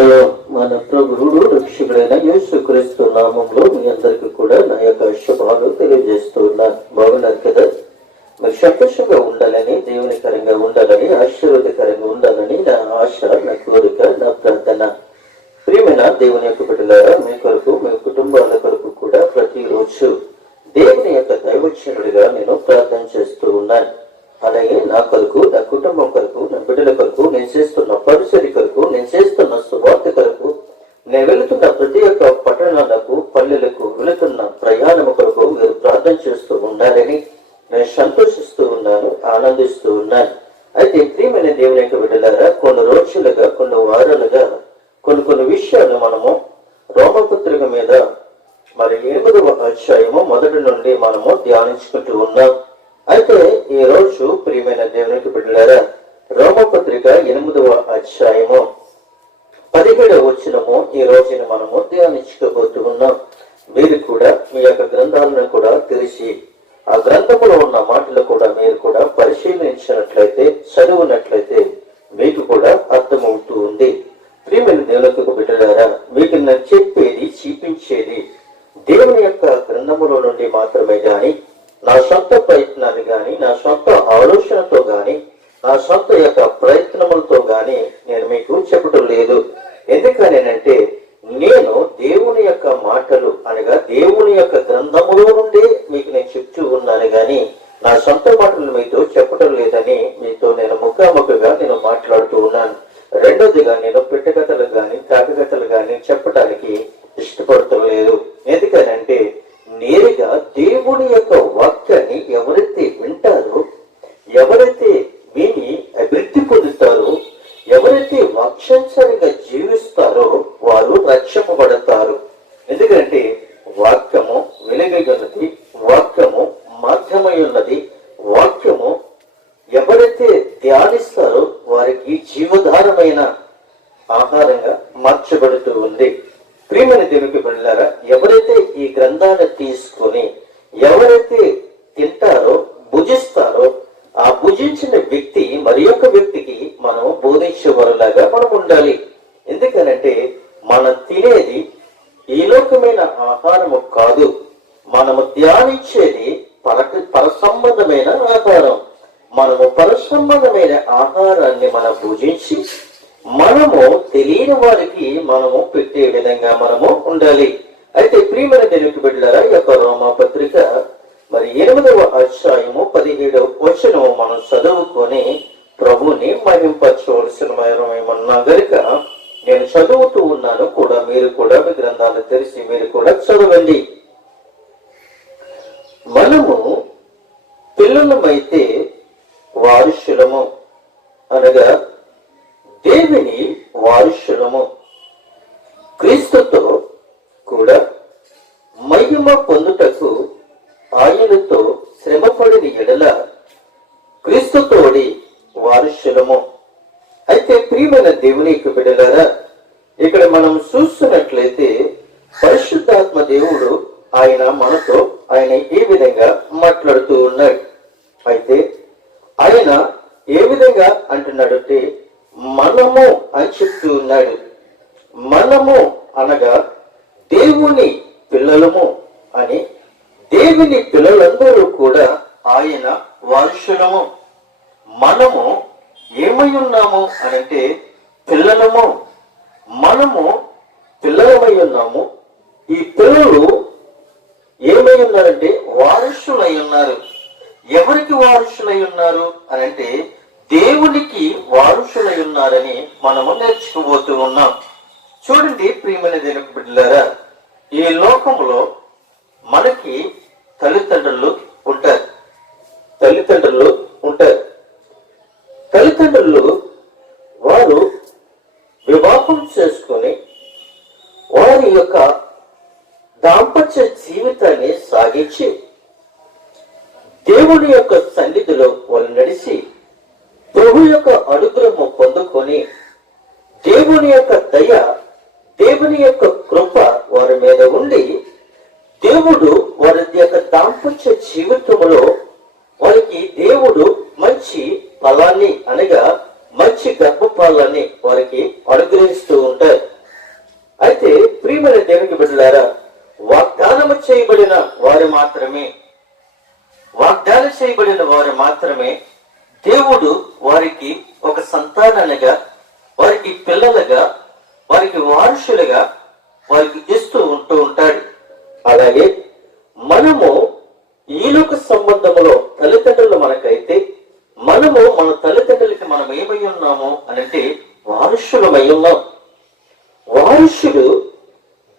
మన ప్రభువుడు రక్షకుడైన యేసుక్రీస్తు నామంలో మీ అందరికీ కూడా నా యొక్క శుభాలు తెలియజేస్తూ ఉన్నాను. బాగున్నారు కదా? మీరు సంతోషంగా ఉండాలని, దేవునికరంగా ఉండాలని, ఆశీర్వాదకరంగా ఉండాలని నా ఆశ, నా కోరిక, నా ప్రార్థన. ప్రియమైన దేవుని యొక్క బిడ్డలారా, మీ కొరకు, మీ కుటుంబాల కొరకు కూడా ప్రతిరోజు దేవుని యొక్క దైవచనుడిగా నేను ప్రార్థన చేస్తూ ఉన్నాను. అలాగే నా కొరకు, నా కుటుంబం కొరకు, నా బిడ్డల కొరకు, నేను చేస్తున్న పరిసరి కొరకు, నేను చేస్తున్న సువార్త కొరకు, నేను వెళుతున్న ప్రతి ఒక్క పట్టణాలకు, పల్లెలకు వెళుతున్న ప్రయాణం కొరకు మీరు ప్రార్థన చేస్తూ ఉన్నారని నేను సంతోషిస్తూ ఉన్నాను, ఆనందిస్తూ ఉన్నాను. అయితే ప్రియమైన దేవుని యొక్క బిడ్డలారా, కొన్ని రోజులుగా, కొన్ని వారాలుగా కొన్ని విషయాలు మనము రోమపత్రిక మీద మరి 8వ అధ్యాయము మొదటి నుండి మనము ధ్యానించుకుంటూ ఉన్నాం. అయితే ఈ రోజు ప్రియమైన దేవునికి బిడ్డలారా, రోమపత్రిక 8వ అధ్యాయము 17వ వచనము ఈ రోజున మనము ధ్యానించుకోబోతూ ఉన్నాం. మీరు కూడా మీ యొక్క గ్రంథాలను కూడా తెరిచి ఆ గ్రంథములో ఉన్న మాటలు కూడా మీరు కూడా పరిశీలించినట్లయితే, చదువునట్లయితే మీకు కూడా అర్థమవుతూ ఉంది. ప్రియమైన దేవునికి బిడ్డలారా, మీకు నేను చెప్పేది, చూపించేది దేవుని యొక్క గ్రంథములో నుండి మాత్రమే గాని, నా సొంత ప్రయత్నాన్ని గాని, నా సొంత ఆలోచనతో గాని, నా సొంత యొక్క ప్రయత్నములతో గాని నేను మీకు చెప్పటం లేదు. ఎందుకనేనంటే నేను దేవుని యొక్క మాటలు అనగా దేవుని యొక్క గ్రంథములో నుండి మీకు నేను చెప్తూ ఉన్నాను గాని, నా సొంత మాటలు మీతో చెప్పటం లేదని మీతో నేను ముఖాముఖిగా నేను మాట్లాడుతూ ఉన్నాను. రెండోదిగా నేను పిట్టకథలు గాని, కాకకథలు గాని చెప్పటానికి ఇష్టపడటం లేదు. ఎందుకనంటే నేరుగా దేవుని యొక్క వాక్యాన్ని ఎవరైతే వింటారో, ఎవరైతే విని అభివృద్ధి పొందుతారో, ఎవరైతే వాక్యానుసారంగా జీవిస్తారో వారు రక్షింపబడతారు. ఎందుకంటే వాక్యము వెలుగైనది, వాక్యము మాధ్యమై ఉన్నది, వాక్యము ఎవరైతే ధ్యానిస్తారో వారికి జీవధారమైన ఆహారంగా మార్చబడుతూ ఉంది. ప్రియమైన దేవునికి బిడ్డలారా, ఎవరైతే ఈ గ్రంథాన్ని తీసుకొని ఎవరైతే తింటారో, భుజిస్తారో, ఆ భుజించిన వ్యక్తి మరి యొక్క వ్యక్తికి మనం బోధించేవారులాగా మనం ఉండాలి. ఎందుకనంటే మనం తినేది ఈ లోకమైన ఆహారము కాదు, మనము ధ్యానించేది పరసంబంధమైన ఆహారం. మనము పరసంబంధమైన ఆహారాన్ని మనం భుజించి మనము తెలియని వారికి మనము పెట్టే విధంగా మనము ఉండాలి. అయితే ప్రియమైన దేవునికి బిడ్డలారా, ఈ యొక్క రోమపత్రిక మరి 8వ అధ్యాయము 17వ వచనము మనం చదువుకొని ప్రభుని మహింపరచవలసిన ఏమన్నా గనుక నేను చదువుతూ ఉన్నాను కూడా, మీరు కూడా మీ గ్రంథాలు తెరిచి మీరు కూడా చదవండి. మనము పిల్లలమైతే వారసులము అనగా దేవుని వారసులము, క్రీస్తుతో కూడా మహిమ పొందుటకు ఆయనతో శ్రమపడిన ఎడల క్రీస్తుతోడి వారసులము. అయితే ప్రియమైన దేవుని యొక్క బిడ్డలారా, ఇక్కడ మనం చూస్తున్నట్లయితే పరిశుద్ధాత్మ దేవుడు ఆయన ఈ విధంగా మాట్లాడుతూ ఉన్నాడు. అయితే ఆయన ఏ విధంగా అంటున్నాడంటే మనము అని చెప్తూ ఉన్నాడు. మనము అనగా దేవుని పిల్లలము అని, దేవుని పిల్లలందరూ కూడా ఆయన వారసులము. మనము ఏమై ఉన్నాము అనంటే పిల్లలము. మనము పిల్లలమై ఉన్నాము. ఈ పిల్లలు ఏమై ఉన్నారంటే వారసులై ఉన్నారు. ఎవరికి వారసులై ఉన్నారు అనంటే దేవునికి వారసులై ఉన్నారని మనము నేర్చుకోబోతూ ఉన్నాం. చూడండి ప్రియమైన దేవుని బిడ్డలారా, ఈ లోకంలో మనకి తల్లిదండ్రులు ఉంటారు. తల్లిదండ్రులు వారు వివాహం చేసుకొని వారి యొక్క దాంపత్య జీవితాన్ని సాగించి దేవుని యొక్క సన్నిధిలో వాళ్ళు నడిచి ప్రభు యొక్క అనుగ్రహము పొందుకొని దేవుని యొక్క దయ, దేవుని యొక్క కృప వారి మీద ఉండి దేవుడు వారి యొక్క దాంపత్య జీవితంలో వారికి దేవుడు మంచి ఫలాన్ని అనగా మంచి గర్భఫలాన్ని వారికి అనుగ్రహిస్తూ ఉంటారు. మాత్రమే దేవుడు వారికి ఒక సంతానాలుగా, వారికి పిల్లలుగా, వారికి వారసులుగా వారికి ఇస్తూ ఉంటాడు. అలాగే మనము ఈలోక సంబంధములో తల్లిదండ్రులు మనకైతే మనము మన తల్లిదండ్రులకి మనం ఏమై ఉన్నాము అనంటే వారసులమై ఉన్నాం. వారసుడు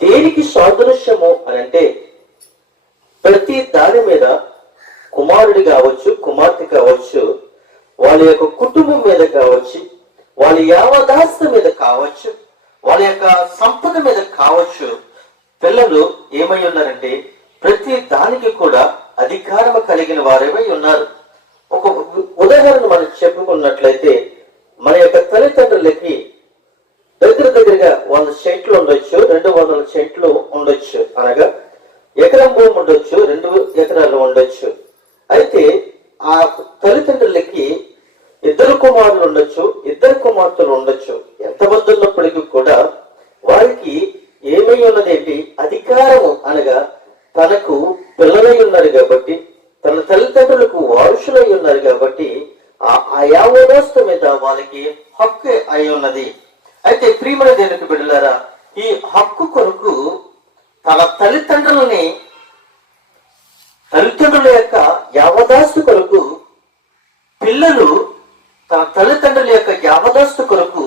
దేనికి సాదృశ్యము అనంటే ప్రతి దాని మీద కుమారుడి కావచ్చు, కుమార్తె కావచ్చు, వాళ్ళ యొక్క కుటుంబం మీద కావచ్చు, వాళ్ళ యావదాస్తి మీద కావచ్చు, వాళ్ళ యొక్క సంపద మీద కావచ్చు, పిల్లలు ఏమై ఉన్నారంటే ప్రతి దానికి కూడా అధికారం కలిగిన వారేమై ఉన్నారు. ఒక ఉదాహరణ మనం చెప్పుకున్నట్లయితే మన యొక్క తల్లిదండ్రులకి దగ్గరగా 100 సెంట్లు ఉండొచ్చు, 200 సెంట్లు ఉండొచ్చు, అనగా ఎకరం భూమి ఉండొచ్చు, 2 ఎకరాలు ఉండొచ్చు. అయితే ఆ తల్లిదండ్రులకి 2 కుమారులు ఉండొచ్చు, 2 కుమార్తెలు ఉండొచ్చు. ఎంతమంది ఉన్నప్పటికీ కూడా వారికి ఏమై ఉన్నదేంటి అధికారము, అనగా తనకు పిల్లలై ఉన్నారు కాబట్టి, తన తల్లిదండ్రులకు వారసులై ఉన్నారు కాబట్టి ఆ యావదాస్తు మీద వాళ్ళకి హక్కు అయి ఉన్నది. అయితే ప్రియమైన దేవునికి బిడ్డలారా, ఈ హక్కు కొరకు తన తల్లిదండ్రుల యొక్క యావదాస్తు కొరకు పిల్లలు, తన తల్లిదండ్రుల యొక్క యావదాస్తు కొరకు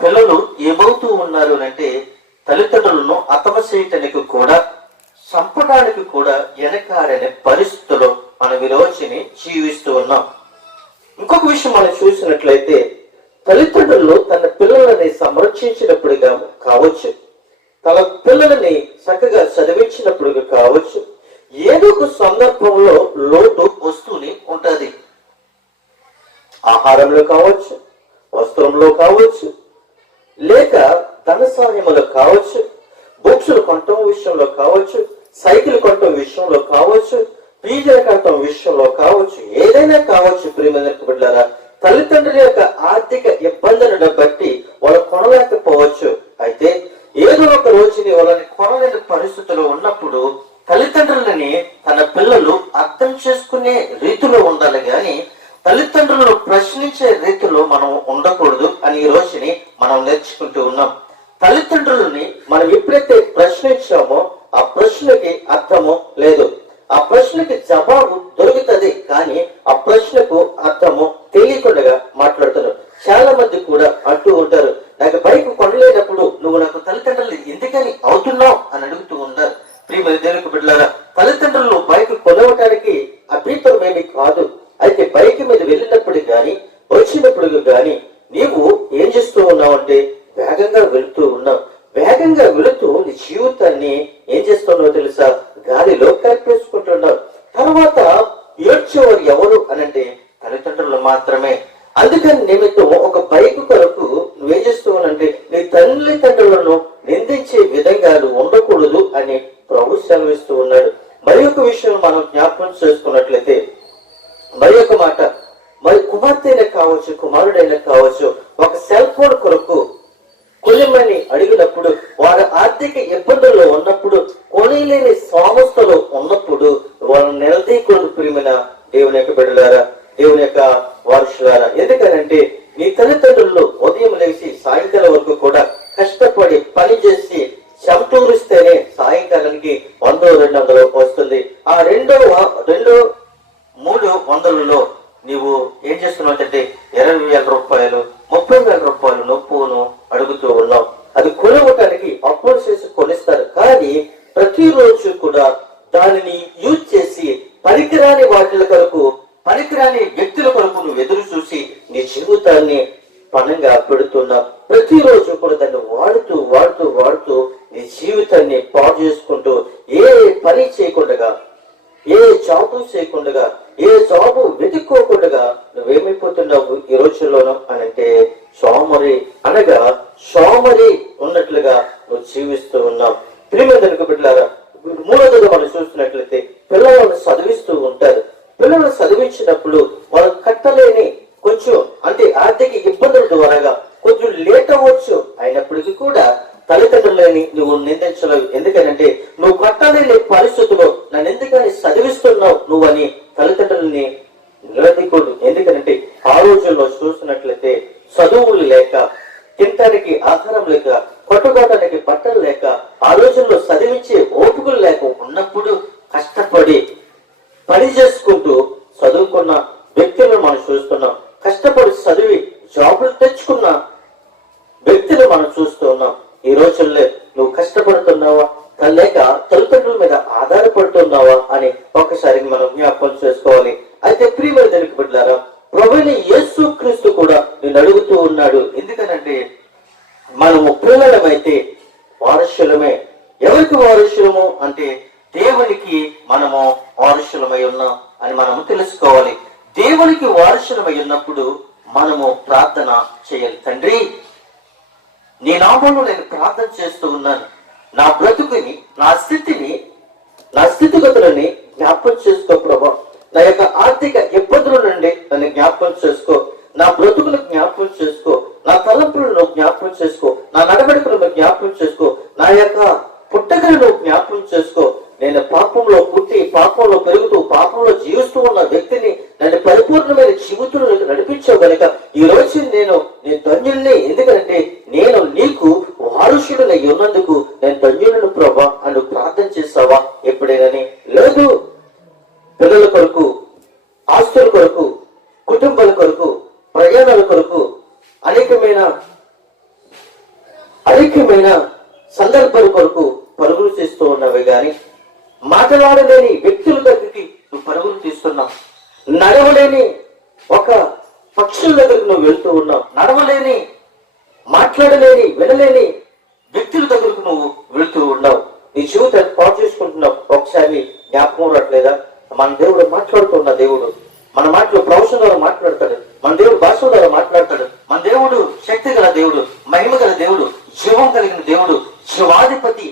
పిల్లలు ఏమవుతూ ఉన్నారు అంటే తల్లిదండ్రులను చేయటానికి కూడా, చంపడానికి కూడా వెనకాడనే పరిస్థితుల్లో మనం ఈ రోజుని జీవిస్తూ ఉన్నాం. ఇంకొక విషయం మనం చూసినట్లయితే తల్లిదండ్రులు తన పిల్లలని సంరక్షించినప్పుడు కావచ్చు, తన పిల్లలని చక్కగా చదివించినప్పుడు కావచ్చు, ఏదో ఒక సందర్భంలో లోటు వస్తూనే ఉంటది. ఆహారంలో కావచ్చు, వస్త్రంలో కావచ్చు, లేక ధన సహాయములో కావచ్చు, బుక్స్లు కొనటం విషయంలో కావచ్చు, సైకిల్ కొనటం విషయంలో కావచ్చు, ఫీజులు కట్టడం విషయంలో కావచ్చు, ఏదైనా కావచ్చు. ప్రియమైన బిడ్డలారా, తల్లిదండ్రుల యొక్క ఆర్థిక ఇబ్బందులను బట్టి వాళ్ళు కొనలేకపోవచ్చు. అయితే ఏదో ఒక రోజుని వాళ్ళని కొనలేని పరిస్థితుల్లో ఉన్నప్పుడు తల్లిదండ్రులని తన పిల్లలు అర్థం చేసుకునే రీతిలో ఉండాలి గాని తల్లిదండ్రులను ప్రశ్నించే రీతిలో మనం ఉండకూడదు అని ఈ రోజుని మనం నేర్చుకుంటూ ఉన్నాం. తల్లిదండ్రులని మనం ఎప్పుడైతే ప్రశ్నించామో ఆ ప్రశ్నకి అర్థము లేదు, ఆ ప్రశ్నకి జవాబు దొరుకుతుంది, కానీ ఆ ప్రశ్నకు అర్థము తెలియకుండా మాట్లాడుతున్నారు. చాలా మంది కూడా అంటూ ఉంటారు, నాకు బైక్ కొనలేనప్పుడు నువ్వు నాకు తల్లిదండ్రులు ఎందుకని అవుతున్నావు అని అడుగుతూ ఉంటారు. ప్రియమైన దేవునికి బిడ్డలారా, తల్లిదండ్రులు బైక్ కొనవటానికి అభ్యంతరం ఏమి కాదు. అయితే బైక్ మీద వెళ్ళినప్పుడు కానీ వచ్చినప్పుడు కానీ నీవు ఏం చేస్తూ ఉన్నావు అంటే వేగంగా వెళుతూ ఉన్నావు. వేగంగా వెళుతూ నీ జీవితాన్ని ఏం చేస్తున్నావు తెలుసా, గాలిలో కల్పేసుకుంటున్నావు. తర్వాత ఏడ్చేవారు ఎవరు అనంటే తల్లిదండ్రులు మాత్రమే. అందుకని నిమిత్తం ఒక బైక్ కొరకు నువ్వేం చేస్తున్నావంటే నీ తల్లిదండ్రులను నిందించే విధంగా ఉండకూడదు అని ప్రభు సెలవిస్తూ ఉన్నాడు. మరి ఒక విషయం మనం జ్ఞాపకం చేసుకున్నట్లయితే, మరి ఒక మాట, మరి కుమార్తె కావచ్చు, కుమారుడైనా కావచ్చు, ఒక సెల్ ఫోన్ కొరకు కొనిమని అడిగినప్పుడు, వారు ఆర్థిక ఇబ్బందుల్లో ఉన్నప్పుడు, కొనలేని సంస్థలో ఉన్నప్పుడు వాళ్ళని నిలదీయకూడదు. ప్రియమైన దేవుని యొక్క బిడ్డలారా, దేవుని యొక్క వారసులారా. ఎందుకనంటే నీ తల్లిదండ్రులు ఉదయం లేచి సాయంకాలం వరకు కూడా కష్టపడి పని చేసి చంటూరిస్తేనే సాయంకాలానికి 100-200 వస్తుంది. ఆ రెండో 300 నీవు ఏం చేస్తున్నావు అంటే 20,000 రూపాయలు, 30,000 రూపాయలు నొప్పును అడుగుతూ ఉన్నావు. అది కొనవటానికి అప్పులు చేసి కొనిస్తారు, కానీ ప్రతిరోజు కూడా దానిని యూజ్ చేసి పనికిరాని వాటిల కొరకు, పనికిరాని వ్యక్తుల కొరకు నువ్వు ఎదురు చూసి నీ జీవితాన్ని పణంగా పెడుతున్నావు. ప్రతిరోజు కూడా దాన్ని వాడుతూ వాడుతూ వాడుతూ నీ జీవితాన్ని పాడు చేసుకుంటూ ఏ పని చేయకుండా, ఏ జాబు చేయకుండా, ఏ జాబు వెతుక్కోకుండా నువ్వేమైపోతున్నావు ఈ రోజుల్లోనూ అనంటే సోమరి, అనగా సోమరి ఉన్నట్లుగా నువ్వు జీవిస్తూ ఉన్నావు. ప్రియమైన బిడ్డలారా, మూడోదిగా మనం చూస్తున్నట్లయితే పిల్లలను చదివిస్తూ ఉంటారు. పిల్లలను చదివించినప్పుడు వాళ్ళు కట్టలేని కొంచెం అంటే ఆర్థిక ఇబ్బందుల ద్వారా కొంచెం లేట్ అవ్వచ్చు. అయినప్పటికీ కూడా తల్లిదండ్రులని నువ్వు నిందించలేవు. ఎందుకంటే నువ్వు కట్టలేని పరిస్థితుల్లో నన్ను ఎందుకని చదివిస్తున్నావు నువ్వని తల్లిదండ్రులని నిలదీకు రోజుల్లో చూసినట్లయితే చదువులు లేక, తినటానికి ఆహారం లేక, కొట్టుకోవడానికి బట్టలు లేక, ఆ రోజుల్లో చదివించే ఓపికలు లేక ఉన్నప్పుడు కష్టపడి పని చేసుకుంటూ చదువుకున్న వ్యక్తులను మనం చూస్తున్నాం. కష్టపడి చదివి జాబులు తెచ్చుకున్న వ్యక్తులు మనం చూస్తూ ఉన్నాం. ఈ రోజుల్లో నువ్వు కష్టపడుతున్నావా లేక తల్లిదండ్రుల మీద ఆధారపడుతున్నావా అని ఒక్కసారి మనం జ్ఞాపకం చేసుకోవాలి. అయితే ప్రియమైన దేవుని బిడ్డలారా, ప్రభువైన యేసు క్రీస్తు కూడా నేను అడుగుతూ ఉన్నాడు. ఎందుకనంటే మనము పిల్లలమైతే వారసులమే. ఎవరికి వారసులము అంటే దేవునికి మనము వారసులమై ఉన్నాం అని మనము తెలుసుకోవాలి. దేవునికి వారసులమై ఉన్నప్పుడు మనము ప్రార్థన చేయాలి. తండ్రి, నీ నామంలో నేను ప్రార్థన చేస్తూ ఉన్నాను. నా బ్రతుకుని, నా స్థితిగతులని జ్ఞాపకం చేసుకో ప్రభా. నా యొక్క ఆర్థిక ఇబ్బందుల నుండి నన్ను జ్ఞాపకం చేసుకో. నా బ్రతుకును జ్ఞాపకం చేసుకో. నా తలంపులను జ్ఞాపకం చేసుకో. నా నడవడికలను జ్ఞాపకం చేసుకో. నా యొక్క పుట్టకలను జ్ఞాపకం చేసుకో. నేను పాపంలో పుట్టి, పాపంలో పెరుగుతూ, పాపంలో జీవిస్తూ ఉన్న వ్యక్తిని నన్ను పరిపూర్ణమైన జీవితంలోకి నడిపించావు కనుక ఈ రోజు నేను ధన్యుడిని. ఎందుకంటే నేను నీకు వారసుడిని ఉన్నందుకు నేను ధన్యులను ప్రభా అని ప్రార్థన చేస్తావా ఎప్పుడైనా? లేదు. పిల్లల కొరకు, ఆస్తుల కొరకు, కుటుంబాల కొరకు, ప్రయాణాల కొరకు అనేకమైన సందర్భాల కొరకు పరుగులు చేస్తూ ఉన్నవి కానీ మాట్లాడలేని వ్యక్తుల దగ్గరికి నువ్వు పరుగులు తీస్తున్నావు. నడవలేని ఒక పక్షుల దగ్గరికి నువ్వు వెళ్తూ ఉన్నావు. నడవలేని, మాట్లాడలేని, వినలేని వ్యక్తుల దగ్గరకు నువ్వు వెళ్తూ ఉన్నావు. నీ జీవితాన్ని పాటు చేసుకుంటున్నావు. ఒకసారి జ్ఞాపకం రావట్లేదా? మన దేవుడు మాట్లాడుతున్న దేవుడు, మన మాటలు ప్రవచనం ద్వారా మాట్లాడతాడు. మన దేవుడు భాషల ద్వారా మాట్లాడతాడు. మన దేవుడు శక్తి గల దేవుడు, మహిమ గల దేవుడు, జీవం కలిగిన దేవుడు, శివాధిపతి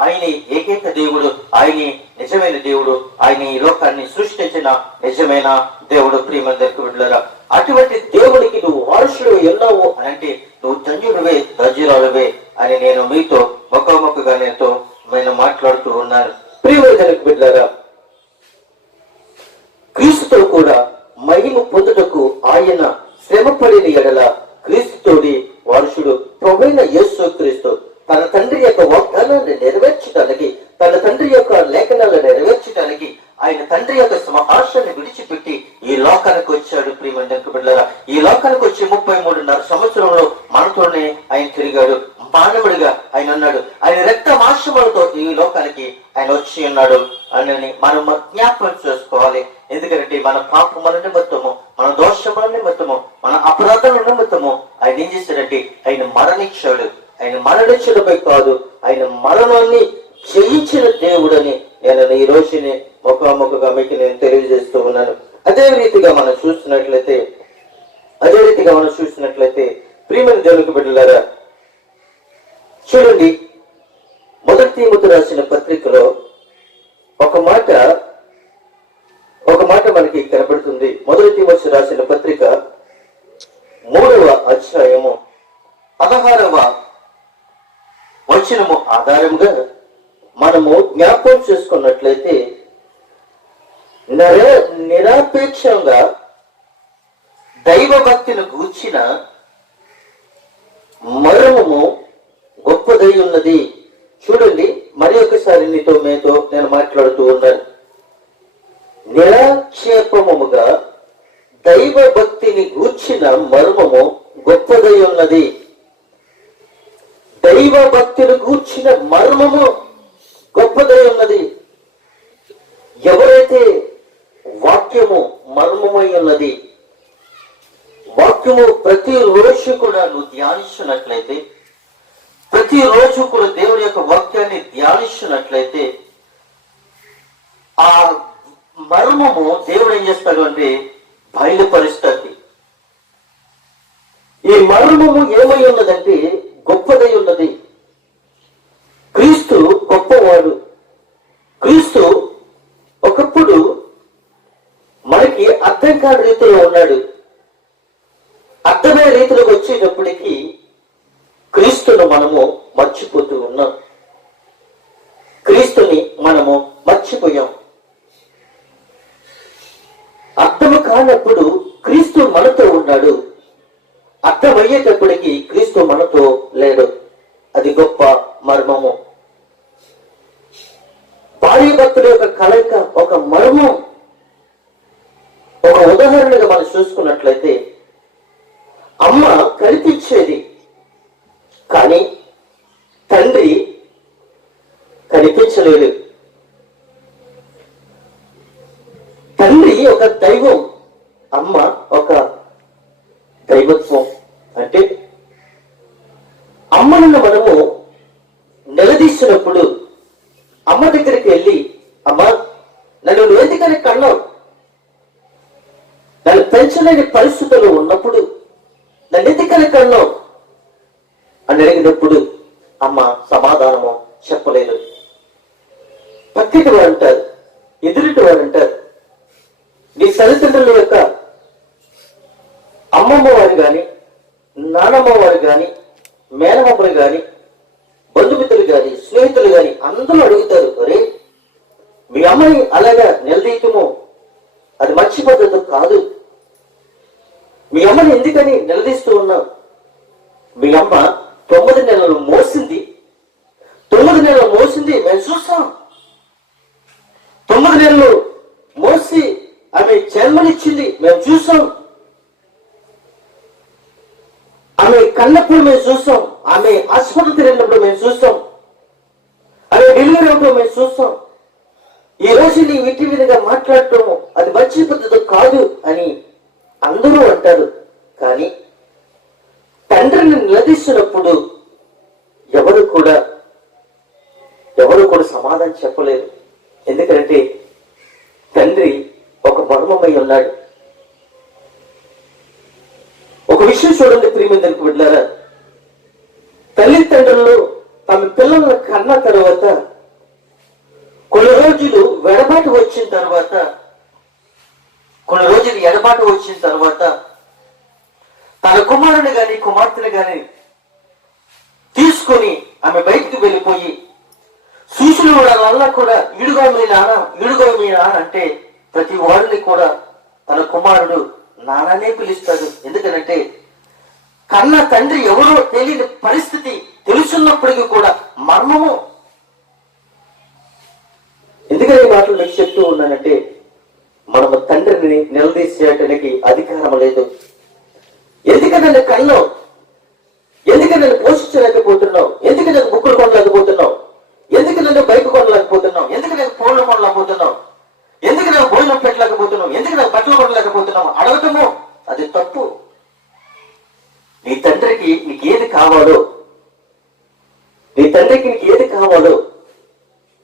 ఆయనే ఏకైక దేవుడు, ఆయనే నిజమైన దేవుడు, ఆయన ఈ లోకాన్ని సృష్టించిన నిజమైన దేవుడు. ప్రియమైన బిడ్డలారా, అటువంటి దేవుడికి నువ్వు వారసుడు ఉన్నావు అని అంటే నువ్వు ధన్యుడివే, ధన్యురాలువే అని నేను మీతో ముఖాముఖిగా నేను మాట్లాడుతూ ఉన్నాను. ప్రియమైన బిడ్డలారా, క్రీస్తుతో కూడా మహిమ పొందుటకు ఆయన శ్రమ పడిన ఎడల క్రీస్తుతోడి వారసుడు ప్రభువైన యేసు క్రీస్తు తన తండ్రి యొక్క వాగ్దానాన్ని నెరవేర్చడానికి, తన తండ్రి యొక్క లేఖనాలను నెరవేర్చడానికి ఆయన తండ్రి యొక్క సింహాసనాన్ని విడిచిపెట్టి ఈ లోకానికి వచ్చాడు. ప్రియమైన బిడ్డలారా, ఈ లోకానికి వచ్చి 33.5 సంవత్సరంలో మనతోనే ఆయన తిరిగాడు. మానవుడిగా ఆయన ఉన్నాడు. ఆయన రక్త మాంసములతో ఈ లోకానికి ఆయన వచ్చి ఉన్నాడు అని మనం జ్ఞాపకం చేసుకోవాలి. ఎందుకంటే మన పాపముల నిమిత్తము, మన దోషముల నిమిత్తము, మన అపరాధాల నిమిత్తము ఆయన ఏం చేశాడంటే ఆయన మరణించాడు. ఆయన మరణించడమే కాదు, ఆయన మరణాన్ని జయించిన దేవుడని నేను ఈ రోజుని ముఖాముఖిగా మీకు నేను తెలియజేస్తూ ఉన్నాను. అదే రీతిగా మనం చూసినట్లయితే ప్రియమైన దేవునికి బిడ్డలారా, చూడండి, మొదటి తీమోతి రాసిన పత్రికలో ఒక మాట మనకి కనబడుతుంది. మొదటి తీమోతి రాసిన పత్రిక 3వ అధ్యాయము 16వ వచనము ఆధారంగా మనము జ్ఞాపకం చేసుకున్నట్లయితే నిరాపేక్షంగా దైవ భక్తిని గూర్చిన మర్మము గొప్పదై ఉన్నది. చూడండి, మరి ఒకసారి మీతో నేను మాట్లాడుతూ ఉన్నాను. నిరాక్షేపముగా దైవ భక్తిని గూర్చిన మర్మము గొప్పదై ఉన్నది. దైవ భక్తిని గూర్చిన మర్మము గొప్పదై ఉన్నది. ఎవరైతే వాక్యము మర్మమై ఉన్నది, వాక్యము ప్రతిరోజు కూడా నువ్వు ధ్యానిస్తున్నట్లయితే, ప్రతిరోజు కూడా దేవుడి యొక్క వాక్యాన్ని ధ్యానిస్తున్నట్లయితే ఆ మర్మము దేవుడు ఏం చేస్తాడు అంటే బయలుపరుస్తుంది. ఈ మర్మము ఏమై ఉన్నదంటే గొప్పదై ఉన్నది. క్రీస్తు గొప్పవాడు. క్రీస్తు ఒకప్పుడు మనకి అర్థం కాని రీతిలో ఉన్నాడు. అర్థమైన రీతిలోకి వచ్చేటప్పటికి క్రీస్తును మనము మర్చిపోతూ ఉన్నాం. క్రీస్తుని మనము మర్చిపోయాం. అర్థము కానప్పుడు క్రీస్తు మనతో ఉన్నాడు, అర్థమయ్యేటప్పటికీ క్రీస్తు మనతో లేడు. అది గొప్ప మర్మము. భార్య భర్తల యొక్క కలయిక ఒక మర్మం. ఒక ఉదాహరణగా మనం చూసుకున్నట్లయితే, అమ్మ కనిపించేది కానీ తండ్రి కనిపించలేడు. తండ్రి ఒక దైవం, అమ్మ ఒక దైవత్వం. అంటే అమ్మను మనము నిలదీసినప్పుడు అమ్మ దగ్గరికి వెళ్ళి, అమ్మ నన్ను ఎందుకని కన్నావు, నన్ను పెంచలేని పరిస్థితులు ఉన్నప్పుడు నన్ను ఎందుకని కన్నావు అని అడిగినప్పుడు అమ్మ సమాధానము చెప్పలేదు. పక్కిటి వారు అంటారు, ఎదురుటి వారు అంటారు, నీ తల్లిదండ్రుల యొక్క అమ్మమ్మ వారు కానీ, నానమ్మ వారు కానీ, మేనమ్మలు కానీ, బంధుమిత్రులు కానీ, స్నేహితులు కానీ అందరూ అడుగుతారు, అరే మీ అమ్మని అలాగా నిలదీయటము అది మంచి పద్ధతి కాదు, మీ అమ్మని ఎందుకని నిలదీస్తూ ఉన్నావు, మీ అమ్మ 9 నెలలు మోసింది, 9 నెలలు మోసింది మేము చూస్తాం, 9 నెలలు మోసి ఆమె జన్మనిచ్చింది మేము చూసాం, ఆమె కన్నప్పుడు మేము చూస్తాం, ఆమె హాస్పిటల్ తిరిగినప్పుడు మేము చూస్తాం, ఆమె డెలివరీ అప్పుడు మేము చూస్తాం. ఈ రోజు నీ విటి విధిగా మాట్లాడటము అది మంచి పద్ధతి కాదు అని అందరూ అంటారు. కానీ తండ్రిని నిలదీసినప్పుడు ఎవరు కూడా సమాధానం చెప్పలేరు. ఎందుకంటే తండ్రి ఒక మర్మమై ఉన్నాడు. ఒక విషయం చూడండి ప్రియమిత్రులకు బిడ్డలారా, తల్లిదండ్రులు తమ పిల్లలను కన్న తర్వాత కొన్ని రోజులు ఎడబాటు వచ్చిన తర్వాత తన కుమారుని గాని కుమార్తెను గాని తీసుకొని ఆమె బయటికి వెళ్ళిపోయి చూసిన వాళ్ళ కూడా ఈడుగో మీ నాన్న అంటే ప్రతి వాడిని కూడా తన కుమారుడు నాన్ననే పిలుస్తాడు. ఎందుకంటే కన్న తండ్రి ఎవరో తెలియని పరిస్థితి తెలుసున్నప్పటికీ కూడా మర్మము. ఎందుకని ఈ మాటలు మీకు చెప్తూ ఉన్నానంటే, మనము తండ్రిని నిలదీసేయటానికి అధికారం లేదు. ఎందుకని నన్ను కన్నావు, ఎందుకని నన్ను పోషించలేకపోతున్నావు, ఎందుకు నేను బుక్కులు కొనలేకపోతున్నావు, ఎందుకు నన్ను బైక్ కొనలేకపోతున్నావు, ఎందుకు నేను ఫోన్లు కొనలేకపోతున్నావు, ఎందుకు నాకు భోజనం పెట్టలేకపోతున్నావు, ఎందుకు నాకు బట్టలు కొనలేకపోతున్నావు అడగటము అది తప్పు. నీ తండ్రికి నీకు ఏది కావాలో,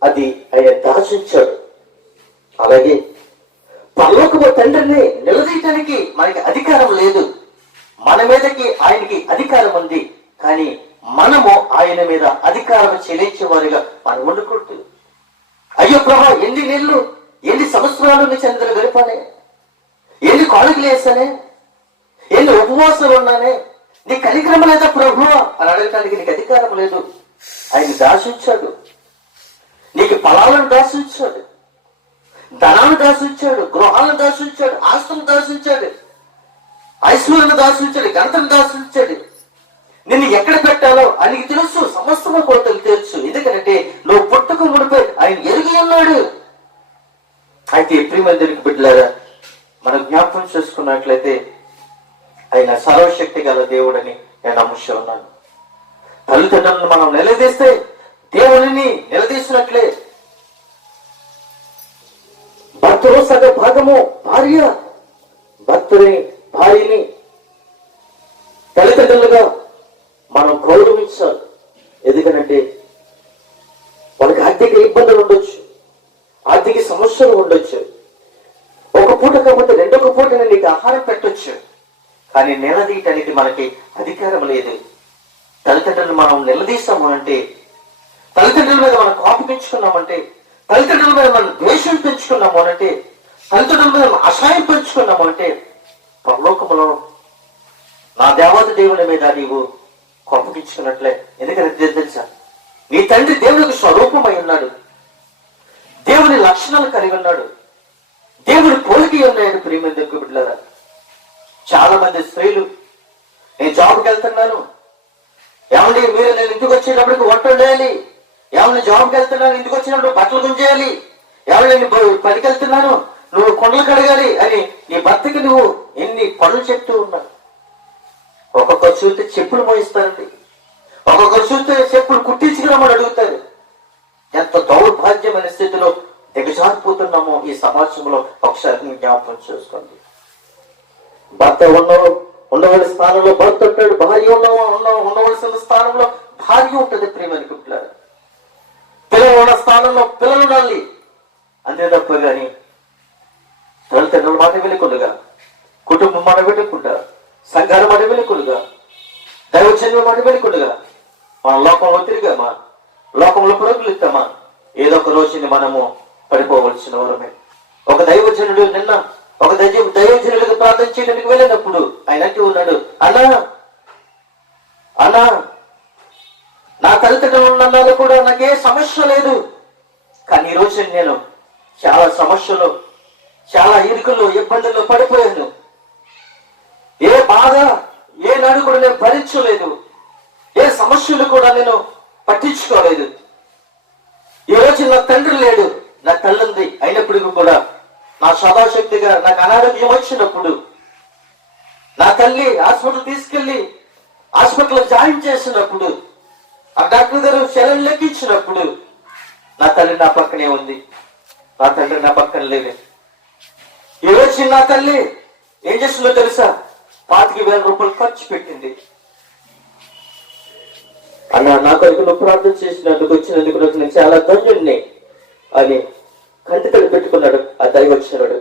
అది ఆయన దాచించాడు. అలాగే పరలోకపు తండ్రిని నిలదీయటానికి మనకి అధికారం లేదు. మన మీదకి ఆయనకి అధికారం ఉంది, కానీ మనము ఆయన మీద అధికారం చెల్లించే వారిగా మనం వండుకుంటూ, అయ్యో ప్రభా ఎన్ని నెలలు ఎన్ని సంవత్సరాలు నీ చెంతలు గడిపానే, ఎన్ని కాళ్ళకి లేసానే, ఎన్ని ఉపవాసాలు ఉన్నానే, నీ కనికరం లేదా ప్రభువా అని అడగటానికి నీకు అధికారం లేదు. ఆయన దాచించాడు, నీకు ఫలాలను దాచించాడు, ధనాన్ని దాచించాడు, గృహాలను దాచించాడు, ఆస్తులను దాచించాడు, ఐశ్వర్యాన్ని దాచించాడు, ఘనతను దాచించాడు. నిన్ను ఎక్కడ పెట్టాలో ఆయనకి తెలుసు, సమస్తము కొలతలు తెలుసు. ఎందుకంటే నువ్వు పుట్టక మునిపై ఆయన ఎరిగి ఉన్నాడు. అయితే ప్రియమందిరికి బిడ్డలారా, మనం జ్ఞాపకం చేసుకున్నట్లయితే ఆయన సర్వశక్తి గల దేవుడని నేను నమ్ముతూ ఉన్నాను. తల్లిదండ్రులను మనం నిలదీస్తే దేవుడిని నిలదీసినట్లే. భర్తలో సగ భాగము భార్యని తల్లిదండ్రులుగా మనం గౌరవించాలి. ఎందుకంటే వాళ్ళకి ఆర్థిక ఇబ్బందులు ఉండొచ్చు, ఆర్థిక సమస్యలు ఉండొచ్చు, ఒక పూట కాకపోతే రెండొక పూట నీకు ఆహారం పెట్టొచ్చు, కానీ నిలదీయటానికి మనకి అధికారం లేదు. తల్లిదండ్రులు మనం నిలదీస్తాము అంటే, తల్లిదండ్రుల మీద మనం కోపం పెంచుకున్నామంటే, తల్లిదండ్రుల మీద మనం ద్వేషం పెంచుకున్నాము అంటే, తల్లిదండ్రుల మీద మనం అసహాయం పెంచుకున్నాము అంటే, పరలోకములో నా దేవాది దేవుని మీద నీవు కోపగించుకున్నట్లే. ఎందుకంటే తెలుసా, నీ తండ్రి దేవునికి స్వరూపమై ఉన్నాడు, దేవుని లక్షణాలు కలిగి ఉన్నాడు, దేవుని పోలికి ఉన్నాయని ప్రియమైన బిడ్డలారా. చాలా మంది స్త్రీలు, నేను జాబ్కి వెళ్తున్నాను, ఏమండి మీరు నేను ఇంటికి వచ్చేటప్పటికి వంట వండేయాలి, ఏమన్నా జాబ్కి వెళ్తున్నాను ఇంటికి వచ్చినప్పుడు బట్టలు గుంజేయాలి, ఏమన్నా నేను పనికి వెళ్తున్నాను నువ్వు కొండలు కడగాలి అని నీ భర్తకి నువ్వు ఎన్ని పనులు చెప్తూ ఉన్నావు. ఒక్కొక్కరు చూస్తే చెప్పులు మోయిస్తారండి, ఒక్కొక్కరు చూస్తే చెప్పులు కుట్టించుకురామని అడుగుతారు. ఎంత దౌర్భాగ్యమైన స్థితిలో దిగజారిపోతున్నామో ఈ సమాజంలో ఒకసారి జ్ఞాపకం చేసుకోండి. భర్త ఉండవలసిన స్థానంలో భర్త ఉంటాడు, భార్య ఉండవలసిన స్థానంలో భార్య ఉంటుంది. ప్రియమైన కుట్టారు, పిల్లలు ఉన్న స్థానంలో పిల్లలు ఉండాలి. అంతే తప్ప కానీ తల్లిదండ్రుల మాట వెళ్ళకుండగా, కుటుంబం మాట వెళ్ళకుండా, సంఘాల మాట వెళ్ళకుండగా, దైవజన్యం మాట వెళ్ళకుండగా మన లోకంలో తిరిగామా, లోకంలో పురుగులు ఇస్తామా, ఏదో ఒక రోజుని మనము పడిపోవలసిన వారమే. ఒక దైవజనుడు నిన్న ఒక దైవజనుడికి ప్రార్థన చేయడానికి వెళ్ళినప్పుడు ఆయన అంటూ ఉన్నాడు, అన్నా నా తల్లిదండ్రులు కూడా నాకే సమస్య లేదు, కానీ ఈ రోజు నేను చాలా సమస్యలు, చాలా ఇరుకులు, ఇబ్బందుల్లో పడిపోయాను. ఏ బాధ ఏనాడు కూడా నేను భరించలేదు, ఏ సమస్యలు కూడా నేను పట్టించుకోలేదు. ఈ రోజు నా తండ్రి లేడు, నా తల్లి ఉంది, అయినప్పటికీ కూడా నా సదాశక్తిగా నాకు అనారోగ్యం వచ్చినప్పుడు నా తల్లి హాస్పిటల్ తీసుకెళ్లి హాస్పిటల్ జాయిన్ చేసినప్పుడు, ఆ డాక్టర్ గారు సెలవు లెక్కించినప్పుడు నా తల్లి నా పక్కనే ఉంది, నా తండ్రి నా పక్కన లేదు. ఈ రోజు నా తల్లి ఏం చేస్తుందో తెలుసా? 25,000 రూపాయలు ఖర్చు పెట్టింది. అన్న నా కొరకు నువ్వు ప్రార్థన చేసినందుకు వచ్చినందుకు నేను చాలా ధన్యుడిని అని కంటితడి పెట్టుకున్నాడు ఆ దైవజనుడు.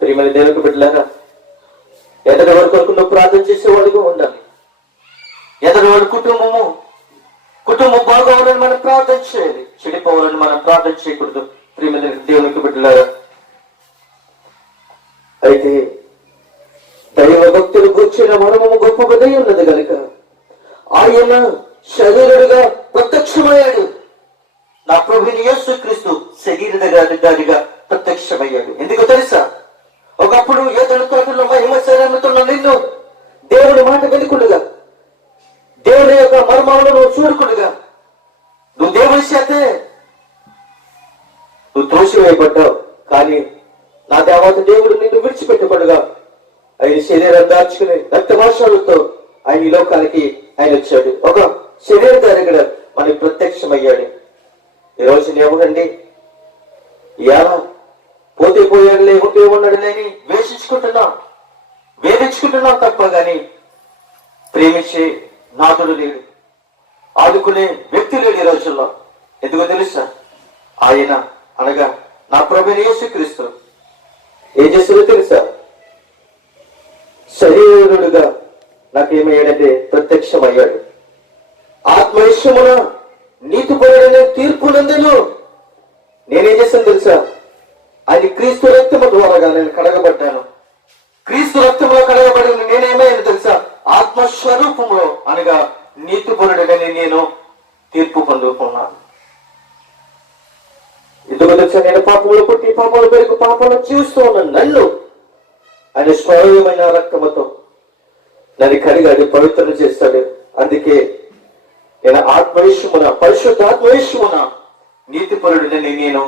ప్రియమైన దేవునికి బిడ్డలారా, ఎదటి వారి కొరకు నువ్వు ప్రార్థన చేసేవాడుగా ఉండాలి. ఎదటి వాడి కుటుంబం బాగోవాలని మనం ప్రార్థన చేయాలి, చెడిపోవాలని మనం ప్రార్థన చేయకూడదు. ప్రియమైన దేవునికి బిడ్డలారా, అయితే దైవ భక్తులు కూర్చున్న మనము గొప్ప హృదయం ఉన్నది కనుక ఆయన శరీరుడుగా ప్రత్యక్షమయ్యాడు. నా ప్రభుని యేసుక్రీస్తు శరీరధారిగా ప్రత్యక్షమయ్యాడు. ఎందుకు తెలుసా? ఒకప్పుడు ఏదైనా తోటలో మహిమ శరీరంతో నిన్ను దేవుని మాట వెనుకుండగా, దేవుని యొక్క మర్మాలను నువ్వు చూడకుండగా, నువ్వు దేవుని చేతే నువ్వు త్రోసివేయబడ్డావు. కానీ నా దేవత దేవుడు నిన్ను విడిచిపెట్టబడగా ఆయన శరీరం దాచుకుని రక్తమాంసాలతో ఆయన ఈ లోకానికి ఆయన వచ్చాడు. ఒక శరీరధారిగా మనకి ప్రత్యక్షమయ్యాడు. ఈ రోజు ఏమనండి, ఎలా పోతే పోయాడులే, ఉంటే ఉన్నాడులే అని వేధించుకుంటున్నాం తప్ప గాని ప్రేమించే నాథుడు లేడు, ఆదుకునే వ్యక్తి లేడు ఈ రోజుల్లో. ఎందుకో తెలుసా? ఆయన అనగా నా ప్రభువైన యేసుక్రీస్తు ఏం చేస్తారో తెలుసా? శరీరుడుగా నాకేమయ్యాడంటే ప్రత్యక్షమయ్యాడు. ఆత్మవిషయమున నీతిపరుడనే తీర్పునందును నేనేం చేశాను తెలుసా? అది క్రీస్తు రక్తము ద్వారా నేను కడగబడ్డాను. క్రీస్తు రక్తంలో కడగబడిన నేనేమయ్యాను తెలుసా? ఆత్మస్వరూపంలో అనగా నీతిపరుడని నేను తీర్పు పొందుకున్నాను. ఎందుకు తెలుసా? నేను పాపంలో పుట్టి పాపంలో పెరిగి పాపంలో జీవిస్తూ ఉన్నాను. నన్ను ఆయన స్వరమైన రక్తముతో నన్ను కడిగాడు, పవిత్రం చేస్తాడు. అందుకే నేను ఆత్మవిషయమున, పరిశుద్ధ ఆత్మవిషయమున నీతిపరుడిని నేను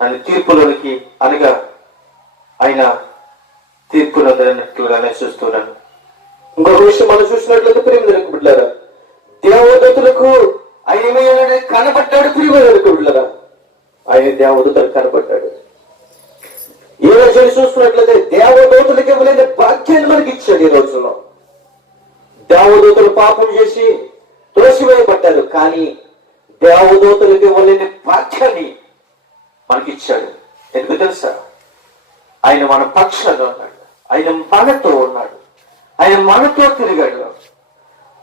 నన్ను తీర్పులోనికి అనగా ఆయన తీర్పునందునట్లుగా నేను చూస్తున్నాను. ఇంకొక విషయం మనం చూసినట్లయితే ప్రియమైన బిడ్డలారా, దేవదూతలకు ఆయన ఏమయ్యాడు? కనబడ్డాడు. ప్రియమైన బిడ్డలారా, ఆయన దేవదూతలకు కనబడ్డాడు. ఈ రోజు చూసుకున్నట్లయితే దేవదూతలకి ఇవ్వలేని భాగ్యాన్ని మనకి ఇచ్చాడు. ఈ రోజుల్లో దేవదూతలు పాపం చేసి త్రోసివేయబడ్డారు, కానీ దేవదూతలకి ఇవ్వలేని భాగ్యాన్ని మనకిచ్చాడు. ఎందుకు తెలుసా? ఆయన మన పక్షాలు ఉన్నాడు, ఆయన మనతో ఉన్నాడు, ఆయన మనతో తిరిగాడు.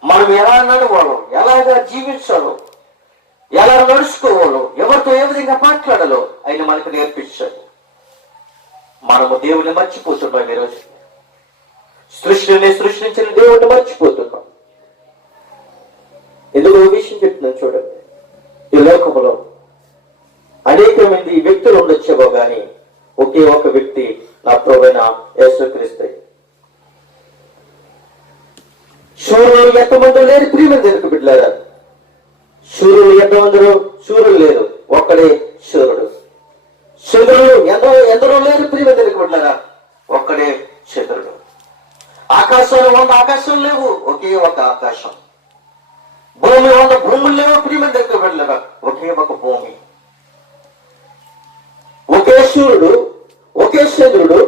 మనం ఎలా నడవాలో, ఎలాగా జీవించాలో, ఎలా నడుచుకోవాలో, ఎవరితో ఏ విధంగా మాట్లాడాలో ఆయన మనకు నేర్పించాడు. మనము దేవుని మర్చిపోతున్నాం. ఈరోజు సృష్టిని సృష్టించిన దేవుడిని మర్చిపోతున్నాం. ఎందుకు విషయం చెప్తున్నాను చూడండి. ఈ లోకంలో అనేక మంది వ్యక్తులు ఉండొచ్చేవో గాని ఒకే ఒక వ్యక్తి నా ప్రభువైన యేసుక్రీస్తు. శూరులు ఎంతమంది లేరు ప్రియమైన దేవునికి బిడ్డలారా? శూరులు ఎంతమంది? శూరులు లేరు, ఒక్కడే శూరుడు. చంద్రుడు ఎందరో లేరు ప్రియమైన దేవునికి బిడ్డలారా? ఒక్కడే చంద్రుడు. ఆకాశాలు 100 ఆకాశాలు లేవు, ఒకే ఒక ఆకాశం. భూమి 100 భూములు లేవు ప్రియమైన దేవునికి బిడ్డలారా? ఒకే ఒక భూమి. ఒకే సూర్యుడు, ఒకే చంద్రుడు,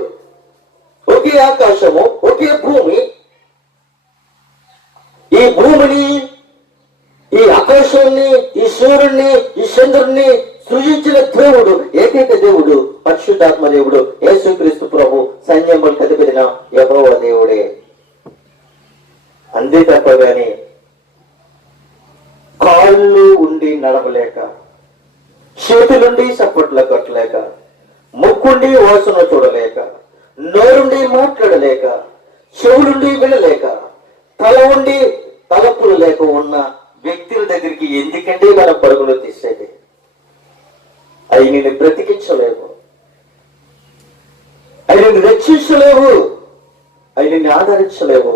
ఒకే ఆకాశము, ఒకే భూమి. ఈ భూమిని, ఈ ఆకాశాన్ని, ఈ సూర్యుడిని, ఈ చంద్రుడిని సృజించిన దేవుడు, ఏకైక దేవుడు, పరిశుద్ధాత్మ దేవుడు, యేసుక్రీస్తు ప్రభు, సైన్యములకు అధిపతిన యెహోవా దేవుడే. అంతే తప్ప గాని కాళ్ళు ఉండి నడవలేక, చేతులుండి చప్పట్లు కట్టలేక, ముక్కుండి వాసన చూడలేక, నోరుండి మాట్లాడలేక, చెవులుండి వినలేక, తల ఉండి తలపులు లేక ఉన్న వ్యక్తుల దగ్గరికి ఎందుకంటే మనం పరుగులు తీసేది? అవి నిన్ను బ్రతికించలేవు, అవి నిన్ను రక్షించలేవు, అవి నిన్ను ఆదరించలేవు.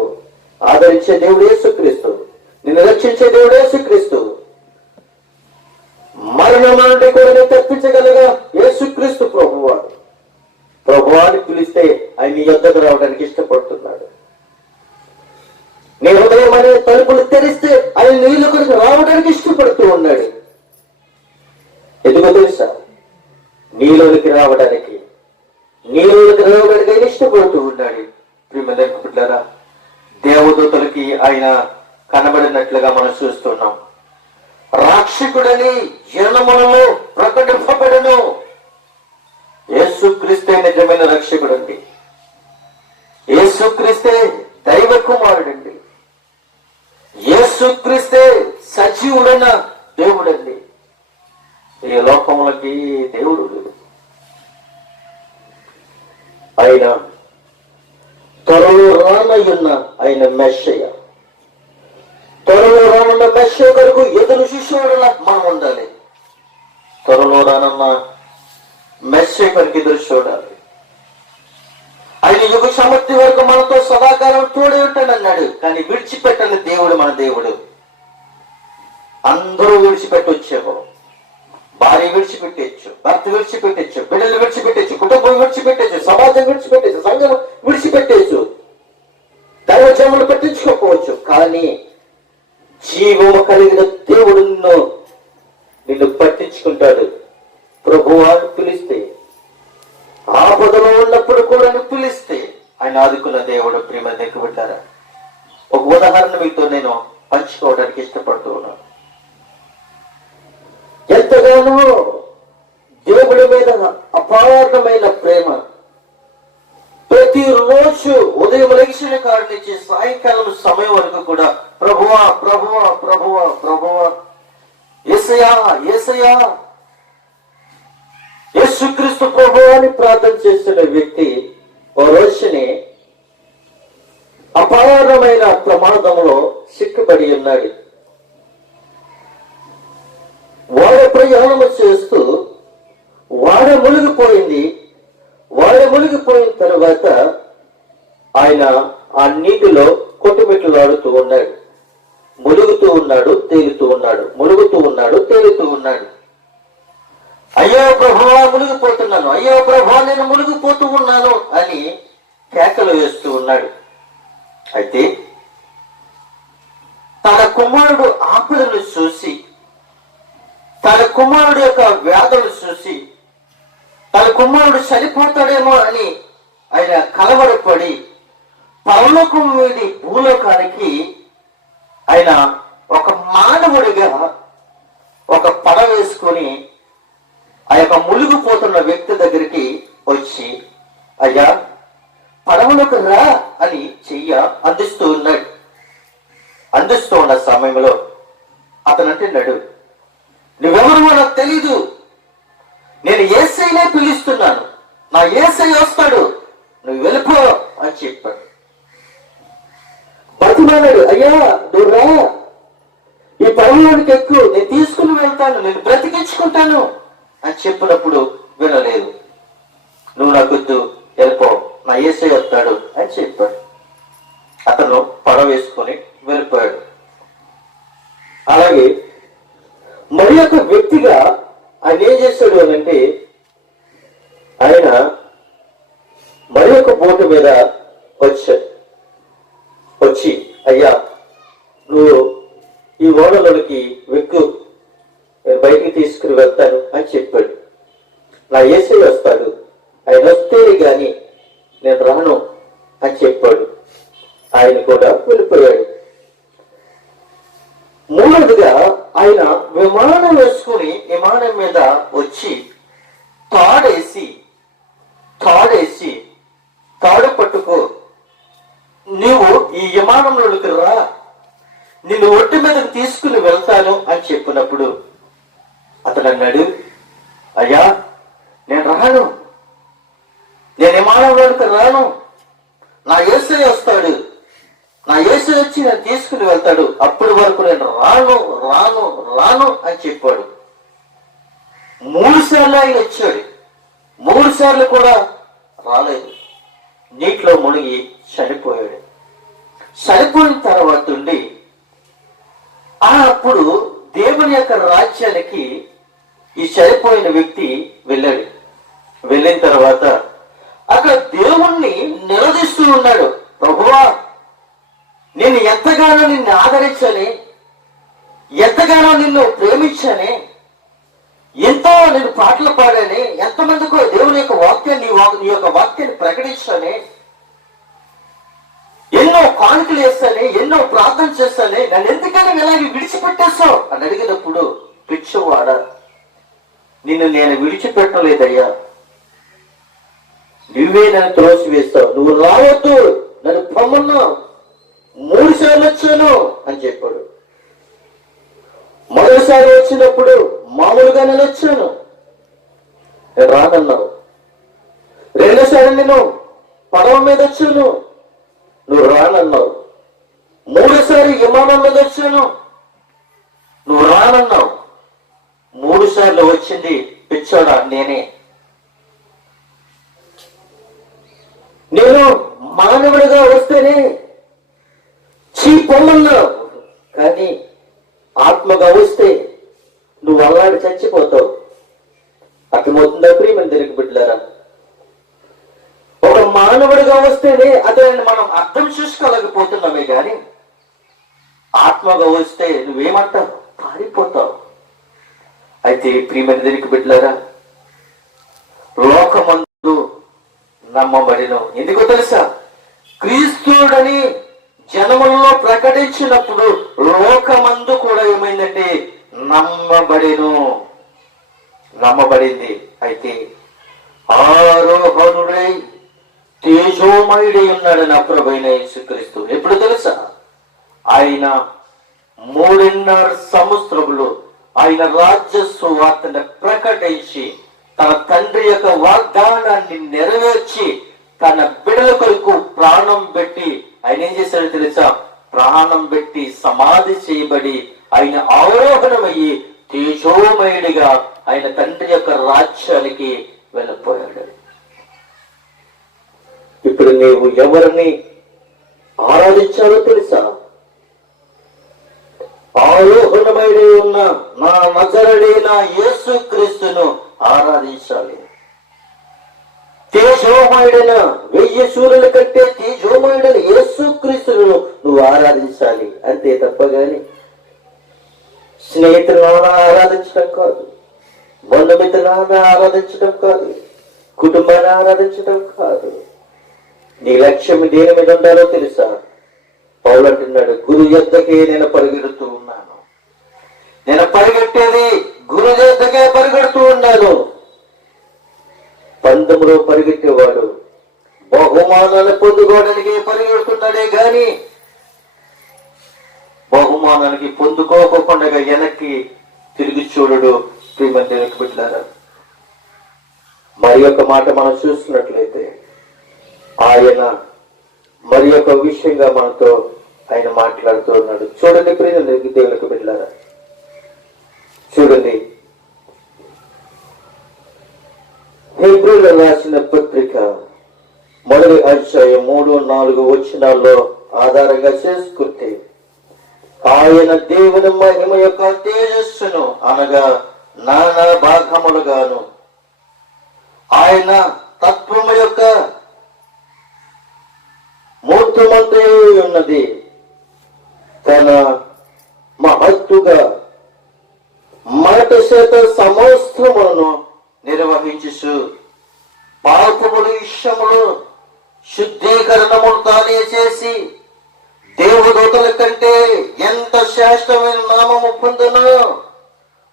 ఆదరించే దేవుడు యేసుక్రీస్తు, నిన్ను రక్షించే దేవుడు యేసుక్రీస్తు. మరణం నుండి కూడా తప్పించగలగా యేసుక్రీస్తు ప్రభువాడు. ప్రభువాన్ని పిలిస్తే ఆయన నీ యొద్దకు రావడానికి ఇష్టపడుతున్నాడు. నీ హృదయం అనే తలుపులు తెరిస్తే ఆయన నీళ్ళు కొరకు రావడానికి ఇష్టపడుతూ ఉన్నాడు. ఎందుకో తెలుసా? నీలోనికి రావడానికి ఆయన ఇష్టపడుతూ ఉన్నాడు. ప్రియమైన బిడ్డలారా, దేవదూతలకి ఆయన కనబడినట్లుగా మనం చూస్తున్నాం. రాక్షకుడని జనములలో ప్రకటింపబడను. యేసుక్రీస్తే నిజమైన రక్షకుడండి. యేసుక్రీస్తే దైవ కుమారుడండి. యేసుక్రీస్తే సజీవుడైన దేవుడండి. ఈ లోకములకి దేవుడు ఆయన త్వరలో రానయ్యున్న ఆయన మెస్సయ్య. త్వరలో రానున్న మెస్సయ్య కొరకు ఎదురు చూసేవాడులా మనం ఉండాలి. త్వరలో రానున్న మెస్సయ్య కొరకు ఎదురు చూడాలి. ఆయన యుగ సమాప్తి వరకు మనతో సదాకాలం తోడే ఉంటాడన్నాడు. కానీ విడిచిపెట్టని దేవుడు మన దేవుడు. అందరూ విడిచిపెట్టొచ్చేమో. భార్య విడిచిపెట్టచ్చు, భర్త విడిచిపెట్టచ్చు, బిడ్డలు విడిచిపెట్టచ్చు, కుటుంబం విడిచిపెట్టచ్చు, సమాజం విడిచిపెట్టచ్చు, సంఘం విడిచిపెట్టచ్చు, దైవజనులు పట్టించుకోకపోవచ్చు. కానీ జీవము కలిగిన దేవుడు నిన్ను పట్టించుకుంటాడు. ప్రభువాన్ని పిలిస్తే, ఆపదలో ఉన్నప్పుడు కూడా నువ్వు పిలిస్తే ఆయన ఆదుకున్న దేవుడు. ప్రియమైన దేవునికి బిడ్డలారా, ఒక ఉదాహరణ మీతో నేను పంచుకోవడానికి ఇష్టపడుతూ ఉన్నాను. ఎంతగానో దేవుడి మీద అపారమైన ప్రేమ. ప్రతిరోజు ఉదయం లెగిసిన కాడి నుంచి సాయంకాలం సమయం వరకు కూడా ప్రభువా ప్రభువా ప్రభువా ప్రభువా, యేసయ్యా యేసయ్యా, యేసుక్రీస్తు ప్రభువా అని ప్రార్థన చేస్తున్న వ్యక్తి ఓ రోజుని అపారమైన ప్రమాదంలో సిక్కుపడి ఉన్నాడు. వాడ ప్రయాణం చేస్తూ వాడ మునిగిపోయింది. వాడ మునిగిపోయిన తర్వాత ఆయన ఆ నీటిలో కొట్టుమిట్లాడుతూ ఉన్నాడు. మునుగుతూ ఉన్నాడు, తేలుతూ ఉన్నాడు, మునుగుతూ ఉన్నాడు, తేలుతూ ఉన్నాడు. అయ్యో ప్రభువా మునిగిపోతున్నాను, అయ్యో ప్రభువా నేను మునిగిపోతూ ఉన్నాను అని కేకలు వేస్తూ ఉన్నాడు. అయితే తన కుమారుడు ఆపదను చూసి, తన కుమారుడు యొక్క వ్యాధులు చూసి, తన కుమారుడు చనిపోతాడేమో అని ఆయన కలవరపడి పరలోకం వీడి భూలోకానికి ఆయన ఒక మానవుడిగా ఒక పడవ వేసుకొని ఆ యొక్క మునిగిపోతున్న వ్యక్తి దగ్గరికి వచ్చి, అయ్యా పడవలోకి రా అని చెయ్య అందిస్తూ ఉన్నాడు. అందిస్తూ ఉన్న సమయంలో అతను అంటున్నాడు, నువ్వెవరు నాకు తెలీదు, నేను యేసయ్యనే పిలుస్తున్నాను, నా యేసయ్య వస్తాడు, నువ్వు వెళ్ళిపో అని చెప్పాడు. బతిమాలాడు, అయ్యా నువ్వు రా, ఈ పడవలోనికి ఎక్కువ, నేను తీసుకుని వెళ్తాను, నేను బ్రతికించుకుంటాను అని చెప్పినప్పుడు వినలేదు. నువ్వు నాకు వద్దు, వెళ్ళిపో, నా యేసయ్య వస్తాడు అని చెప్పాడు. అతను పడవ వేసుకొని వెళ్ళిపోయాడు. అలాగే మరి ఒక వ్యక్తిగా ఆయన ఏం చేశాడు అనంటే, ఆయన మరి ఒక బోటు మీద వచ్చి అయ్యా నువ్వు ఈ ఓడలోనికి వెక్కు, నేను బయటికి తీసుకుని వెళ్తాను అని చెప్పాడు. నా యేసయ్య వస్తాడు, ఆయన వస్తే గాని నేను రాను అని చెప్పాడు. ఆయన కూడా వెళ్ళిపోయాడు. మూడవదిగా ఆయన విమానం వేసుకుని విమానం మీద వచ్చి తాడు పట్టుకో, నీవు ఈ విమానంలోకి రా, నిన్ను ఒట్టి మీదకి తీసుకుని వెళ్తాను అని చెప్పినప్పుడు అతడు అన్నాడు, అయ్యా నేను రాను, నేను విమానంలోకి రాను, నా యేసయ్య వస్తాడు, నా యేసయ్య వచ్చి నేను తీసుకుని వెళ్తాడు, అప్పటి వరకు నేను రాను రాను రాను అని చెప్పాడు. 3 సార్లు ఆయన వచ్చాడు, 3 సార్లు కూడా రాలేదు. నీటిలో మునిగి చనిపోయాడు. చనిపోయిన తర్వాత ఉండి అప్పుడు దేవుని యొక్క రాజ్యానికి ఈ చనిపోయిన వ్యక్తి వెళ్ళాడు. వెళ్ళిన తర్వాత అక్కడ దేవుణ్ణి నిలదీస్తూ ఉన్నాడు, ప్రభువా నేను ఎంతగానో నిన్ను ఆదరించాలి, ఎంతగానో నిన్ను ప్రేమించానే, ఎంతో నేను పాటలు పాడానే, ఎంతమందికో దేవుని యొక్క వాక్యాన్ని నీ యొక్క వాక్యాన్ని ప్రకటించానే, ఎన్నో కానుకలు వేస్తానే, ఎన్నో ప్రార్థన చేస్తానే, నన్ను ఎందుకని ఇలాగే విడిచిపెట్టేస్తావు అని అడిగినప్పుడు, పిచ్చివాడ నిన్ను నేను విడిచిపెట్టలేదయ్యా, నువ్వే నన్ను త్రోసివేస్తావు, నువ్వు రావద్దు, నన్ను పొమ్మన్నావు, 3 సార్లు వచ్చాను అని చెప్పాడు. మొదటిసారి వచ్చినప్పుడు మామూలుగా నేను వచ్చాను, నేను రానన్నావు. 2వ సారి నేను పడవ మీద వచ్చాను, నువ్వు రానన్నావు. 3వ సారి విమానం మీద వచ్చాను, నువ్వు రానన్నావు. 3 సార్లు వచ్చింది పిచ్చోడా నేనే. నేను మానవుడిగా వస్తేనే పొమ్మన్నావు, కానీ ఆత్మగా వస్తే నువ్వు అల్లాడి చచ్చిపోతావు. అర్థమవుతుందా ప్రియమైన దేవుని బిడ్డలారా? ఒక మానవుడిగా వస్తేనే అతన్ని మనం అర్థం చేసుకోలేకపోతున్నామే, కానీ ఆత్మగా వస్తే నువ్వేమంటావు? పారిపోతావు. అయితే ప్రియమైన దేవుని బిడ్డలారా, లోకమందు నమ్మబడిన, ఎందుకో తెలుసా, క్రీస్తుడని జనములలో ప్రకటించినప్పుడు లోకమందు కూడా ఏమైందంటే నమ్మబడింది. అయితే ఆరోహణుడై తేజోమయుడై ఉన్నాడు నా ప్రభువైన యేసుక్రీస్తు. ఎప్పుడు తెలుసా? ఆయన 3.5 సంవత్సరములు ఆయన రాజ్య సువార్తను ప్రకటించి తన తండ్రి యొక్క వాగ్దానాన్ని నెరవేర్చి తన బిడ్డల కొరకు ప్రాణం పెట్టి ఆయన ఏం చేశాడో తెలుసా? ప్రాణం పెట్టి సమాధి చేయబడి ఆయన ఆరోహణమయ్యి తేజోమయుడిగా ఆయన తండ్రి యొక్క రాజ్యానికి వెళ్ళిపోయాడు. ఇప్పుడు నీవు ఎవరిని ఆరాధించాలో తెలుసా? ఆరోహణమయుడి ఉన్న నా నజరుడైన యేసుక్రీస్తును ఆరాధించాలి. తేజోమయుడైన 1000 సూర్యుల కంటే తేజోమయుడైన యేసుక్రీస్తును నువ్వు ఆరాధించాలి. అంతే తప్పగాని స్నేహితులను ఆరాధించడం కాదు, బంధుమిత్రులను ఆరాధించడం కాదు, కుటుంబాన్ని ఆరాధించడం కాదు. నీ లక్ష్యం దేని మీద ఉండాలో తెలుసా? పౌలు అంటున్నాడు, గురు యొద్దకే నేను పరిగెడుతూ ఉన్నాను. నేను పరిగెట్టేది గురు యొద్దకే పరిగెడుతూ ఉన్నాను. పందెంలో పరిగెట్టేవాడు బహుమానాన్ని పొందుకోవడానికి పరిగెడుతున్నాడే గాని బహుమానానికి పొందుకోకుండా వెనక్కి తిరిగి చూడడు. ప్రియమైన బిడ్డలారా, మరి ఒక మాట మనం చూస్తున్నట్లయితే ఆయన మరి ఒక విషయంగా మనతో ఆయన మాట్లాడుతూ ఉన్నాడు. చూడండి ప్రియమైన దేవునికి బిడ్డలారా, చూడండి హెబ్రీయులకు రాసిన పత్రిక 1వ అధ్యాయం 3-4 వచనాల్లో ఆధారంగా చేసుకుంటే ఆయన దేవుని మహిమ యొక్క తేజస్సును అనగా నానా భాగములుగాను ఆయన తత్వము యొక్క మూర్తమంతే ఉన్నది. తన మహత్తుగా మాట చేత సమస్తములను నిర్వహించు పాపములు ఇష్టములు శుద్ధీకరణములు తానే చేసి దేవదూతల కంటే ఎంత శ్రేష్టమైన నామము పొందునో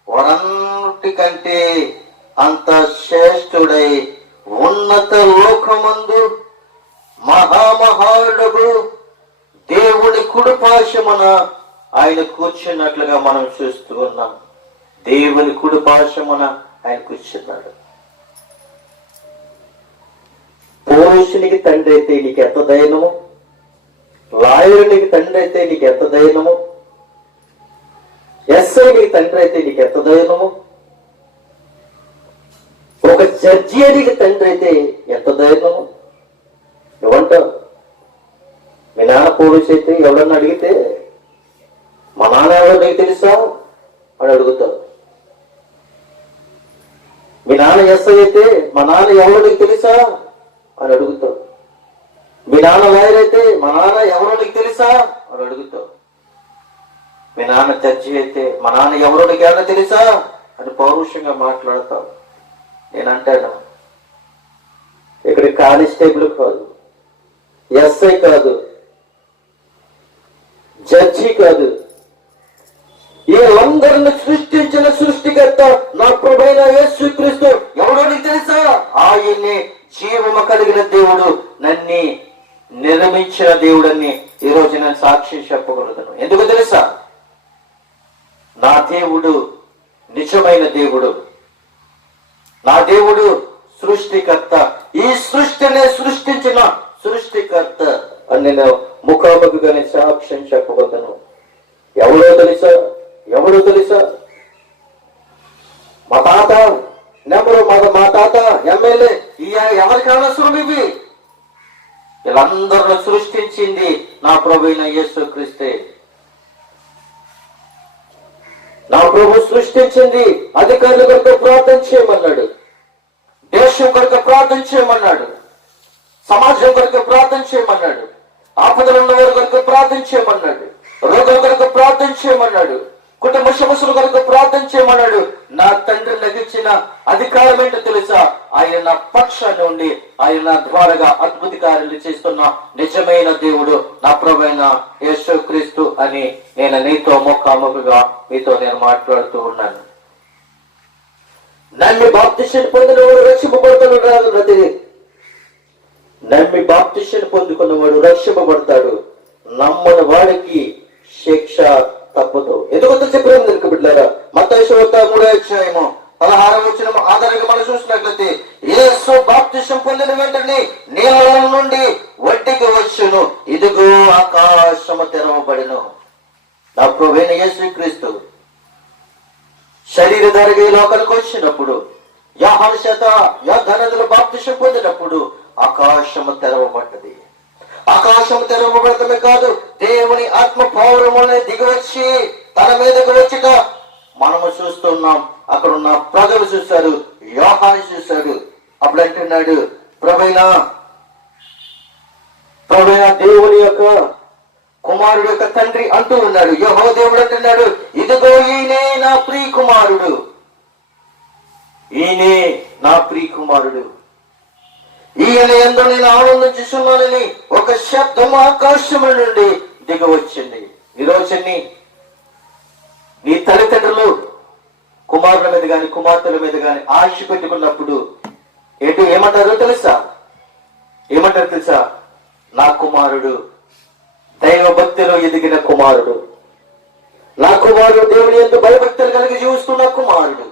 వారన్నిటికంటే అంత శ్రేష్ఠుడై ఉన్నత లోకమందు మహామహాడుగు దేవుని కుడిపార్శ్వమున ఆయన కూర్చున్నట్లుగా మనం చూస్తూ ఉన్నాం. దేవుని కుడిపార్శ్వమున ఆయన కూర్చున్నాడు. పురుషునికి తండ్రి అయితే నీకు ఎంత ధైర్యము, లాయరునికి తండ్రి అయితే నీకు ఎంత ధైర్యము, ఎస్ఐ నీకు తండ్రి అయితే నీకు ఎంత ధైర్యము, ఒక జడ్జి నీకు తండ్రి అయితే ఎంత ధైర్యము. నువ్వంటావు మీ నాన్న పోలీసు అయితే ఎవడన్నా అడిగితే మా నాన్న ఎవరో నీకు తెలుసా అని అడుగుతావు. మీ నాన్న ఎస్ఐ అయితే మా నాన్న ఎవరో నీకు తెలుసా అని అడుగుతావు. మీ నాన్న లాయర్ అయితే మా నాన్న ఎవరో నీకు తెలుసా అని అడుగుతావు. మీ నాన్న జడ్జి అయితే మా నాన్న ఎవరో నీకు ఎవరో తెలుసా అని పౌరుషంగా మాట్లాడతావు. నేనంటాను ఇక్కడ కానిస్టేబుల్ కాదు, ఎస్ఐ కాదు, జడ్జి కాదు, వీళ్ళందరిని సృష్టించిన సృష్టికర్త నా ప్రభువైన యేసుక్రీస్తు ఎవడో నీకు తెలుసా? ఆయన్ని జీవము కలిగిన దేవుడు, నన్ను నిర్మించిన దేవుడని ఈరోజు నేను సాక్షి చెప్పగలుగుతాను. ఎందుకు తెలుసా? నా దేవుడు నిజమైన దేవుడు, నా దేవుడు సృష్టికర్త, ఈ సృష్టిని సృష్టించిన సృష్టికర్త అని నేను ముఖాముఖిగానే సాక్ష్యం చెప్పగలుగుతాను. ఎవడో తెలుసా? ఎవడో తెలుసా? మా తాత నెంబరు, మా తాత ఎమ్మెల్యే, ఎవరికి అనవసరం ఇవి? వీళ్ళందరూ సృష్టించింది నా ప్రభువైన యేసుక్రీస్తే. నా ప్రభు సృష్టించింది అధికారుల కొరకు ప్రార్థన చేయమన్నాడు, దేశం కొరకు ప్రార్థన చేయమన్నాడు, సమాజం కొరకు ప్రార్థన చేయమన్నాడు, ఆపదలు ఉన్న వారి కొరకు ప్రార్థన చేయమన్నాడు, రోగుల కొరకు ప్రార్థన చేయమన్నాడు, కుటుంబ సమస్యల కొరకు ప్రార్థన చేయమన్నాడు. నా తండ్రి నాకు ఇచ్చిన అధికారం ఏంటో తెలుసా? ఆయన నా పక్షాన్ని ఉండి ఆయన నా ద్వారాగా అద్భుత కార్యాలు చేస్తున్న నిజమైన దేవుడు నా ప్రభువైన యేసుక్రీస్తు అని నేను నీతో ముఖాముఖిగా మీతో నేను మాట్లాడుతూ ఉన్నాను. నమ్మి బాప్తిష్యం పొందినవాడు రక్షింపబడతాడు. నమ్మి బాప్తిష్యం పొందుకున్నవాడు రక్షింపబడతాడు, నమ్మని వాడికి శిక్ష తప్పదు. ఎందుకంటే చెప్పిన బిడ్డారా, మత్తయి సువార్త 3వ అధ్యాయము 16వ వచనం ఆధారంగా మనం చూసినట్లయితే, యేసు బాప్తిష్యం పొందిన వెంటనే నీళ్ళ నుండి ఒడ్డుకి వచ్చును, ఇదిగో ఆకాశము తెరవబడెను. నా ప్రభువైన యేసుక్రీస్తు శరీరధారిగా ఈ లోకానికి వచ్చినప్పుడు, యోహాను చేత యోర్దాను బాప్తిష్యం పొందినప్పుడు ఆకాశము తెరవబడ్డది. ఆకాశం తెరవబడటమే కాదు, దేవుని ఆత్మ పౌరమునే దిగివచ్చి తన మీదకు వచ్చుట మనము చూస్తున్నాం. అక్కడ ఉన్న ప్రజలు చూశారు, యోహాను చూశాడు. అప్పుడు అంటున్నాడు, ప్రభువైన దేవుని యొక్క కుమారుడు యొక్క తండ్రి అంటూ ఉన్నాడు. యెహోవా దేవుడు అంటున్నాడు, ఇదిగో ఈయనే నా ప్రియ కుమారుడు, ఈయనే నా ప్రియ కుమారుడు, ఈయన యందు నేను ఆనందించుచున్నానని ఒక శబ్దం ఆకాశము నుండి దిగవచ్చింది. ఈరోజు నీ తల్లిదండ్రులు కుమారుల మీద గాని కుమార్తెల మీద గాని ఆశ పెట్టుకున్నప్పుడు ఏమంటారో తెలుసా? ఏమంటారు తెలుసా? నా కుమారుడు దైవభక్తిలో ఎదిగిన కుమారుడు, నా కుమారుడు దేవుని యందు భయభక్తులు కలిగి జీవిస్తున్న కుమారుడు,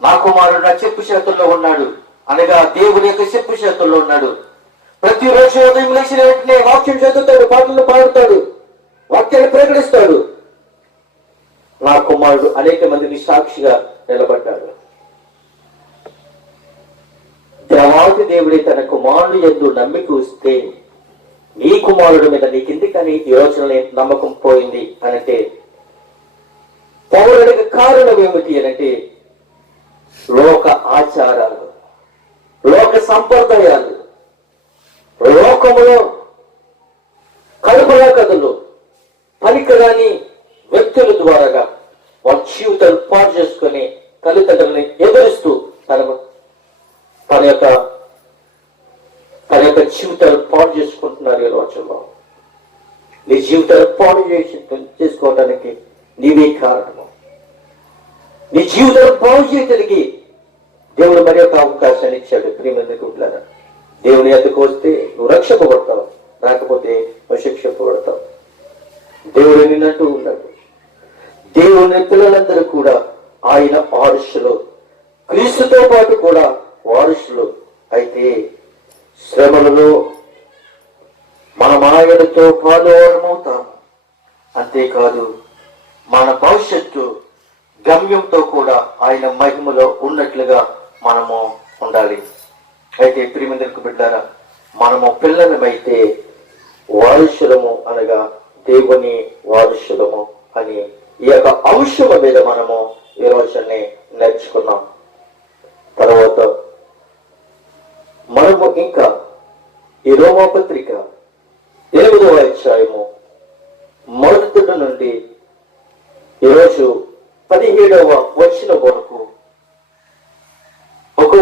నా కుమారుడు నా చెప్పు చేతుల్లో ఉన్నాడు అనగా దేవుని యొక్క చెప్పు చేతుల్లో ఉన్నాడు. ప్రతిరోజు ఉదయం లేచిన వెంటనే వాక్యం చదువుతాడు, పాటలు పాడుతాడు, వాక్యాన్ని ప్రకటిస్తాడు. నా కుమారుడు అనేక మందికి సాక్షిగా నిలబడ్డాడు. దేవాది దేవుడే తన కుమారుడు యందు నమ్మిక వస్తే నీ కుమారుడి మీద నీకెందుకని ఈ రోజున నమ్మకం పోయింది అనంటే పౌరుడికి కారణం ఏమిటి అనంటే లోక ఆచారాలు, లోక సంప్రదాయాలు, లోకములో కల్పనా కథలు, పనికిరాని వ్యక్తుల ద్వారాగా వాళ్ళ జీవితాలు పాడు చేసుకొని తల్లిదండ్రులని ఎదురిస్తూ తన యొక్క జీవితాలు పాడు చేసుకుంటున్నారు ఈ రోజుల్లో. నీ జీవితాలు పాడు చేసుకోవడానికి నీవే కారణము. నీ జీవితాలు పాడు చేయడానికి దేవుడు మరి ఒక అవకాశాన్ని ఇచ్చాడు. ప్రియమందుకుంటున్నారా, దేవుని ఎద్దకు వస్తే నువ్వు రక్షింపబడతావు, రాకపోతే నువ్వు శిక్షింపబడతావు. దేవుడు నిన్నట్టు ఉన్నాడు. దేవుని పిల్లలందరూ కూడా ఆయన వారసులు, క్రీస్తుతో పాటు కూడా వారసులు. అయితే శ్రమలలో మనం ఆయనతో పాలువారమవుతాము. అంతేకాదు మన భవిష్యత్తు గమ్యంతో కూడా ఆయన మహిమలో ఉన్నట్లుగా మనము ఉండాలి. అయితే ప్రియమందుకు బిడ్డారా, మనము పిల్లలమైతే వారసులము అనగా దేవుని వారసులము అని ఈ యొక్క అంశం మీద మనము ఈ రోజునే నేర్చుకున్నాం. తర్వాత మనము ఇంకా ఈ రోమాపత్రిక 8వ అధ్యాయము మొదటి నుండి ఈరోజు 17వ వచనం వరకు ఒక్కో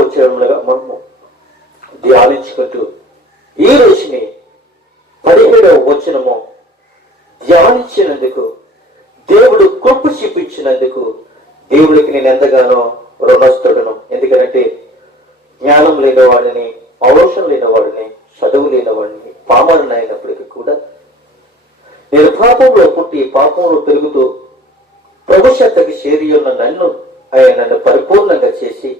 వచనములుగా మనము ధ్యానించుకుంటూ ఈ రోజుని 17వ వచనము ధ్యానించినందుకు, దేవుడు కృప చూపించినందుకు దేవుడికి నేను ఎంతగానో రుణస్తుడను. ఎందుకంటే జ్ఞానం లేని వాడిని, అవరోషం లేని వాడిని, చదువు లేని వాడిని, పామరుని అయినప్పటికీ కూడా నేను పాపంలో పుట్టి పాపంలో పెరుగుతూ ప్రభు చెంతకి చేరి ఉన్న నన్ను పరిపూర్ణంగా చేసి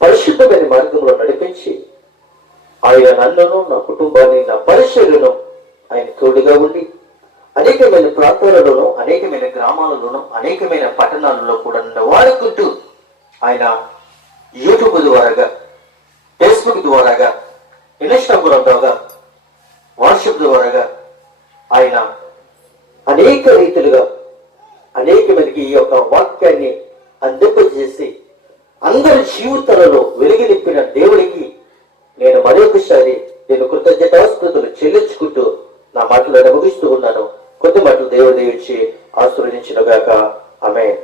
పరిశుద్ధమైన మార్గంలో నడిపించి ఆయన నన్నును, నా కుటుంబాన్ని, నా పరిచర్యను ఆయన తోడుగా ఉండి అనేకమైన ప్రాంతాలలోనూ, అనేకమైన గ్రామాలలోనూ, అనేకమైన పట్టణాలలో కూడా నన్ను వాడుకుంటూ ఆయన యూట్యూబ్ ద్వారాగా, ఫేస్బుక్ ద్వారాగా, ఇన్స్టాగ్రామ్ ద్వారా, వాట్సాప్ ద్వారాగా ఆయన అనేక రీతిలుగా అనేక మందికి ఈ యొక్క వాక్యాన్ని అందింపజేసి అందరి జీవితాలలో వెలుగు నింపిన దేవుడికి నేను మరొకసారి కృతజ్ఞతాస్తుతులు చెల్లించుకుంటూ నా మాటలను ముగిస్తూ ఉన్నాను. కొద్ది మాటలు దేవుడు దీవించి ఆశీర్వదించును గాక. ఆమేన్.